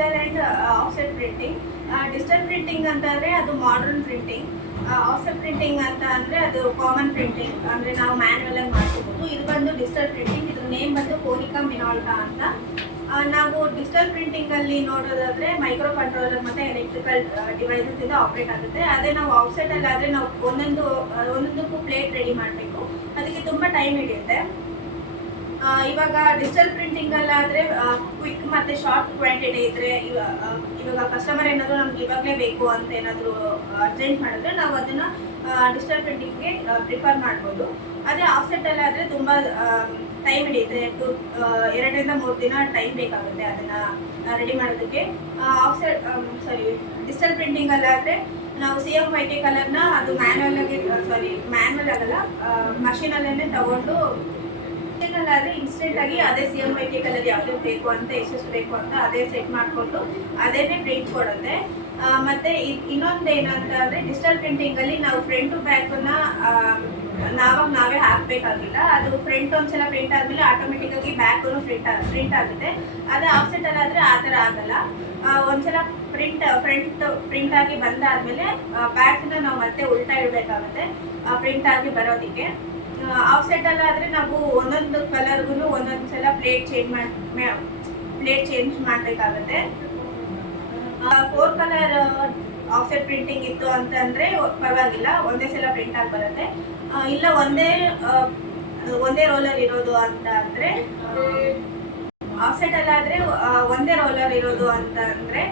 Digital and offset printing. Digital printing ಅಂತಂದರೆ ಅದು modern printing. Offset printing ಅಂತ ಅಂದರೆ ಅದು ಕಾಮನ್ ಪ್ರಿಂಟಿಂಗ್, ಅಂದರೆ ನಾವು ಮ್ಯಾನ್ಯಲಾಗಿ ಮಾಡ್ಕೋಬೋದು. ಇದು ಬಂದು ಡಿಜಿಟಲ್ ಪ್ರಿಂಟಿಂಗ್. ಇದ್ರ ನೇಮ್ ಬಂದು ಕೋನಿಕಾ ಮಿನಾಲ್ಟಾ ಅಂತ. ನಾವು ಡಿಜಿಟಲ್ ಪ್ರಿಂಟಿಂಗಲ್ಲಿ ನೋಡೋದಾದರೆ ಮೈಕ್ರೋ ಕಂಟ್ರೋಲರ್ ಮತ್ತು ಎಲೆಕ್ಟ್ರಿಕಲ್ ಡಿವೈಸಸ್ಸಿಂದ ಆಪ್ರೇಟ್ ಆಗುತ್ತೆ. ಅದೇ ನಾವು ಆಫ್ಸೆಟಲ್ಲಿ ಆದರೆ ನಾವು ಒಂದೊಂದಕ್ಕೂ ಪ್ಲೇಟ್ ರೆಡಿ ಮಾಡಬೇಕು, ಅದಕ್ಕೆ ತುಂಬ ಟೈಮ್ ಹಿಡಿಯುತ್ತೆ. ಇವಾಗ ಡಿಜಿಟಲ್ ಪ್ರಿಂಟಿಂಗಲ್ಲಾದರೆ ಕ್ವಿಕ್ ಮತ್ತು ಶಾರ್ಟ್ ಕ್ವಾಂಟಿಟಿ ಇದ್ದರೆ, ಇವಾಗ ಕಸ್ಟಮರ್ ಏನಾದರೂ ನಮ್ಗೆ ಇವಾಗಲೇ ಬೇಕು ಅಂತ ಏನಾದರೂ ಅರ್ಜೆಂಟ್ ಮಾಡಿದ್ರೆ ನಾವು ಅದನ್ನು ಡಿಜಿಟಲ್ ಪ್ರಿಂಟಿಂಗ್ಗೆ ಪ್ರಿಫರ್ ಮಾಡ್ಬೋದು. ಅದೇ ಆಫ್ಸೆಟಲ್ಲಾದರೆ ತುಂಬ ಟೈಮ್ ಹಿಡಿಯುತ್ತೆ. 2-3 ದಿನ ಟೈಮ್ ಬೇಕಾಗುತ್ತೆ ಅದನ್ನು ರೆಡಿ ಮಾಡೋದಕ್ಕೆ. ಡಿಜಿಟಲ್ ಪ್ರಿಂಟಿಂಗಲ್ಲಾದರೆ ನಾವು CMYK ಕಲರ್ನ ಅದು ಮ್ಯಾನ್ಯಲ್ ಆಗಲ್ಲ, ಮಷೀನಲ್ಲೇ ತಗೊಂಡು ಆದರೆ ಇನ್ಸ್ಟೆಂಟಾಗಿ ಅದೇ CMYK ಕಲರ್ ಯಾವ್ದು ಬೇಕು ಅಂತ ಎಷ್ಟೆಷ್ಟು ಬೇಕು ಅಂತ ಅದೇ ಸೆಟ್ ಮಾಡಿಕೊಂಡು ಅದೇನೇ ಪ್ರಿಂಟ್ ಕೊಡುತ್ತೆ. ಮತ್ತು ಇನ್ನೊಂದು ಏನಂತ ಅಂದರೆ ಡಿಜಿಟಲ್ ಪ್ರಿಂಟಿಂಗಲ್ಲಿ ನಾವು ಫ್ರಂಟ್ ಟು ಬ್ಯಾಕನ್ನು ನಾವೇ ಹಾಕಬೇಕಾಗಿಲ್ಲ. ಅದು ಫ್ರಂಟ್ ಒಂದ್ಸಲ ಪ್ರಿಂಟ್ ಆದಮೇಲೆ ಆಟೋಮೆಟಿಕ್ಕಾಗಿ ಬ್ಯಾಕು ಪ್ರಿಂಟ್ ಆಗುತ್ತೆ. ಅದೇ ಆಫ್ಸೆಟಲ್ಲಾದರೆ ಆ ಥರ ಆಗಲ್ಲ. ಒಂದ್ಸಲ ಫ್ರಂಟ್ ಪ್ರಿಂಟ್ ಆಗಿ ಬಂದಾದಮೇಲೆ ಬ್ಯಾಕ್ನ ನಾವು ಮತ್ತೆ ಉಲ್ಟಾ ಇಡಬೇಕಾಗುತ್ತೆ ಪ್ರಿಂಟ್ ಆಗಿ ಬರೋದಕ್ಕೆ. ಆಫ್ಸೆಟಲ್ಲಾದರೆ ನಾವು ಒಂದೊಂದು ಕಲರ್ಗೂ ಒಂದೊಂದು ಸಲ ಪ್ಲೇಟ್ ಚೇಂಜ್ ಮಾಡಬೇಕಾಗುತ್ತೆ. 4 ಕಲರ್ ಆಫ್ಸೆಟ್ ಪ್ರಿಂಟಿಂಗ್ ಇತ್ತು ಅಂತಂದರೆ ಪರವಾಗಿಲ್ಲ, ಒಂದೇ ಸಲ ಪ್ರಿಂಟ್ ಆಗಿ ಬರುತ್ತೆ. ಇಲ್ಲ ಒಂದೇ ರೋಲರ್ ಇರೋದು ಅಂತ ಅಂದರೆ, ಆಫ್ಸೆಟಲ್ಲಾದರೆ ಒಂದೇ ರೋಲರ್ ಇರೋದು ಅಂತ ಅಂದರೆ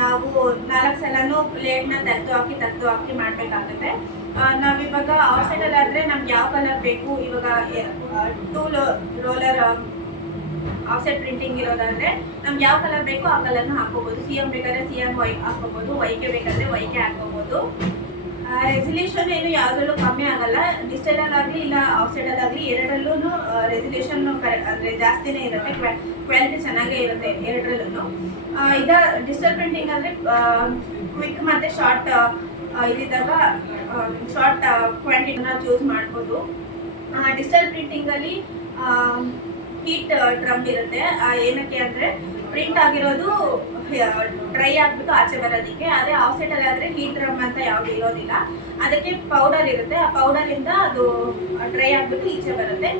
ನಾವು 4 ಸಲನೂ ಪ್ಲೇಟ್ನ ತೆಗೆದು ಹಾಕಿ ಮಾಡಬೇಕಾಗುತ್ತೆ. ನಾವಿವಾಗ ಆಫ್ಸೆಟಲ್ಲಾದರೆ ನಮ್ಗೆ ಯಾವ ಕಲರ್ ಬೇಕು, ಇವಾಗ 2 ರೋಲರ್ ಆಫ್ಸೆಟ್ ಪ್ರಿಂಟಿಂಗ್ ಇರೋದಾದರೆ ನಮ್ಗೆ ಯಾವ ಕಲರ್ ಬೇಕೋ ಆ ಕಲರ್ನ ಹಾಕೋಬೋದು. CM ಬೇಕಾದರೆ CMY ಹಾಕೋಬೋದು, YK ಬೇಕಾದರೆ YK ಹಾಕೋಬೋದು. ರೆಸಲ್ಯೂಷನ್ ಏನು ಯಾವುದ್ರಲ್ಲೂ ಕಮ್ಮಿ ಆಗಲ್ಲ. ಡಿಜಿಟಲಲ್ಲಾಗಲಿ ಇಲ್ಲ ಆಫ್ಸೆಟಲ್ಲಾಗಲಿ ಎರಡರಲ್ಲೂ ರೆಸಲ್ಯೂಷನ್ ಅಂದರೆ ಜಾಸ್ತಿನೇ ಇರುತ್ತೆ, ಕ್ವಾಲಿಟಿ ಚೆನ್ನಾಗೇ ಇರುತ್ತೆ ಎರಡರಲ್ಲೂ. ಈಗ ಡಿಜಿಟಲ್ ಪ್ರಿಂಟಿಂಗ್ ಅಂದರೆ ಕ್ವಿಕ್ ಮತ್ತು ಶಾರ್ಟ್ ಇದ್ದಾಗ ಶಾರ್ಟ್ ಕ್ವಾಂಟಿಟಿನ ಚೂಸ್ ಮಾಡ್ಬೋದು. ಡಿಜಿಟಲ್ ಪ್ರಿಂಟಿಂಗಲ್ಲಿ ಹೀಟ್ ಡ್ರಮ್ ಇರುತ್ತೆ. ಏನಕ್ಕೆ ಅಂದರೆ ಪ್ರಿಂಟ್ ಆಗಿರೋದು ಡ್ರೈ ಆಗಿಬಿಟ್ಟು ಆಚೆ ಬರೋದಕ್ಕೆ. ಅದೇ ಆಫ್ಸೆಟಲ್ಲಾದರೆ ಹೀಟ್ ಡ್ರಮ್ ಅಂತ ಯಾವುದು ಇರೋದಿಲ್ಲ, ಅದಕ್ಕೆ ಪೌಡರ್ ಇರುತ್ತೆ. ಆ ಪೌಡರಿಂದ ಅದು ಡ್ರೈ ಆಗಿಬಿಟ್ಟು ಈಚೆ ಬರುತ್ತೆ.